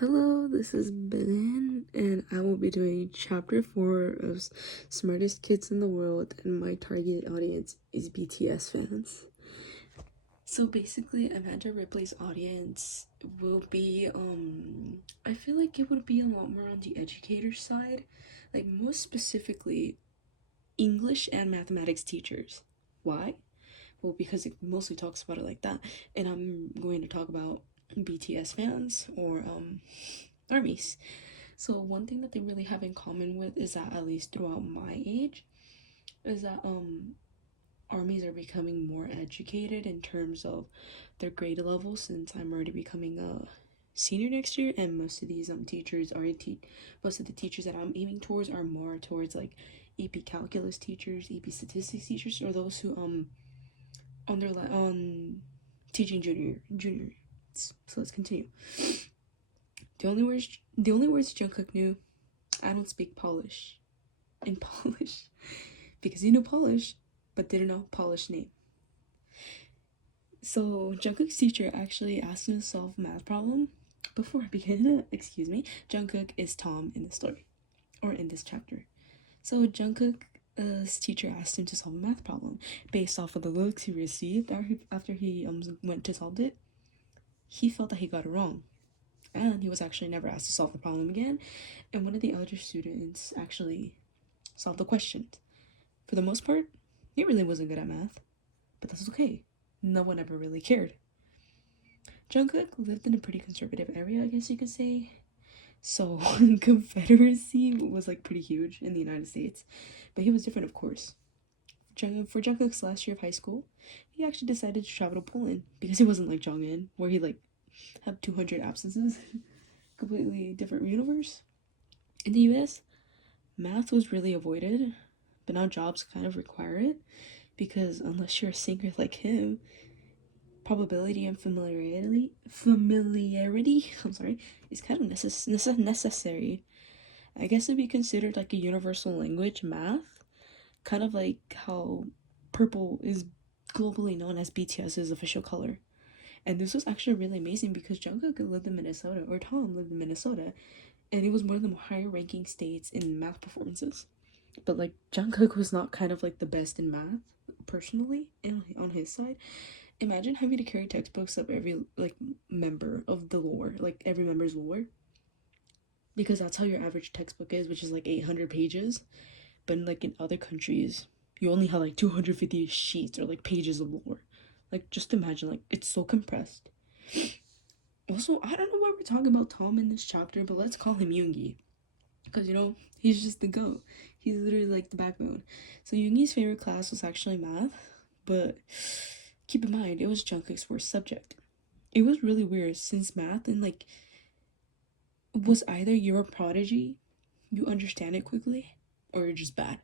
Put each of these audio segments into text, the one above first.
Hello, this is Ben, and I will be doing chapter 4 of Smartest Kids in the World, and my target audience is BTS fans. So basically, Amanda Ripley's audience will be, I feel like it would be a lot more on the educator side, like most specifically, English and mathematics teachers. Why? Well, because it mostly talks about it like that, and I'm going to talk about BTS fans or armies. So one thing that they really have in common with is that, at least throughout my age, is that armies are becoming more educated in terms of their grade level, since I'm already becoming a senior next year, and most of these teachers are most of the teachers that I'm aiming towards are more towards like AP calculus teachers, AP statistics teachers, or those who on their teaching junior. So let's continue. The only words Jungkook knew: I don't speak Polish. In Polish. Because he knew Polish, but didn't know Polish name. So Jungkook's teacher actually asked him to solve a math problem. Before I begin, Jungkook is Tom in the story, or in this chapter. So Jungkook's teacher asked him to solve a math problem. Based off of the looks he received after he went to solve it, he felt that he got it wrong. And he was actually never asked to solve the problem again. And one of the other students actually solved the question. For the most part, he really wasn't good at math, but that's okay. No one ever really cared. Jungkook lived in a pretty conservative area, I guess you could say. So Confederacy was like pretty huge in the United States, but he was different, of course. For Jungkook's last year of high school, he actually decided to travel to Poland because he wasn't like Jongin, where he like had 200 absences. Completely different universe. In the US, math was really avoided, but now jobs kind of require it, because unless you're a singer like him, probability and familiarity is kind of necessary. I guess it'd be considered like a universal language, math, kind of like how purple is globally known as BTS's official color. And this was actually really amazing because Jungkook lived in Minnesota, or Tom lived in Minnesota, and it was one of the higher ranking states in math performances. But like Jungkook was not kind of like the best in math, personally, on his side. Imagine having to carry textbooks of every like member of the lore, like every member's lore, because that's how your average textbook is, which is like 800 pages. But in other countries, you only have like 250 sheets or like pages of lore. Like, just imagine, like, it's so compressed. Also, I don't know why we're talking about Tom in this chapter, but let's call him Yoongi, because he's just the GOAT. He's literally like the backbone. So Yoongi's favorite class was actually math, but keep in mind, it was Jungkook's worst subject. It was really weird, since math and like was either you're a prodigy, you understand it quickly, or you're just bad.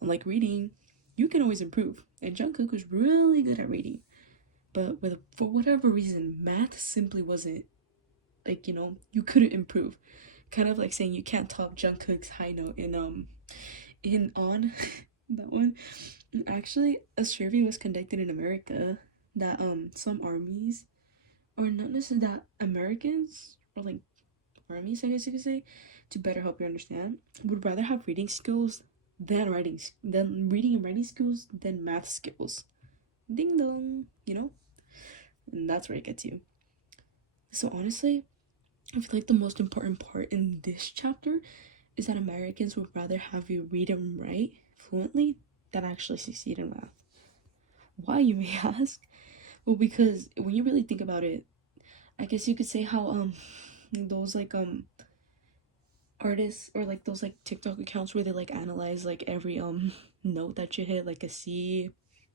Unlike reading, you can always improve, and Jungkook was really good at reading, but for whatever reason, math simply wasn't, like, you couldn't improve. Kind of like saying you can't top Jungkook's high note in On that one. Actually, a survey was conducted in America that some armies, or not necessarily that, Americans, or like armies, I guess you could say, to better help you understand, would rather have reading skills than reading and writing skills than math skills. Ding dong, and that's where it gets you. So honestly, I feel like the most important part in this chapter is that Americans would rather have you read and write fluently than actually succeed in math. Why, you may ask? Well, because when you really think about it, I guess you could say how those like artists, or like those like TikTok accounts where they like analyze like every note that you hit, like a C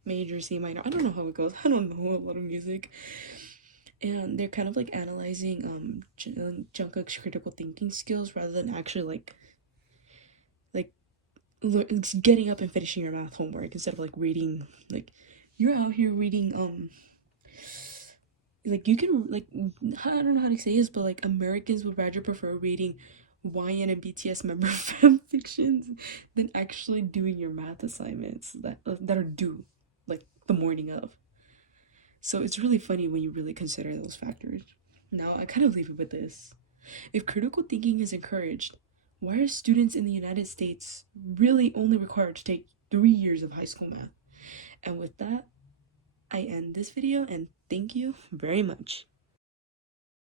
major, C minor. I don't know how it goes. I don't know a lot of music. And they're kind of like analyzing Jungkook's critical thinking skills rather than actually like getting up and finishing your math homework, instead of like reading. Like, you're out here reading like, you can, like, I don't know how to say this, but like Americans would rather prefer reading YN and BTS member fan fictions than actually doing your math assignments that are due like the morning of. So it's really funny when you really consider those factors. Now I kind of leave it with this. If critical thinking is encouraged, why are students in the United States really only required to take 3 years of high school math? And with that, I end this video and thank you very much.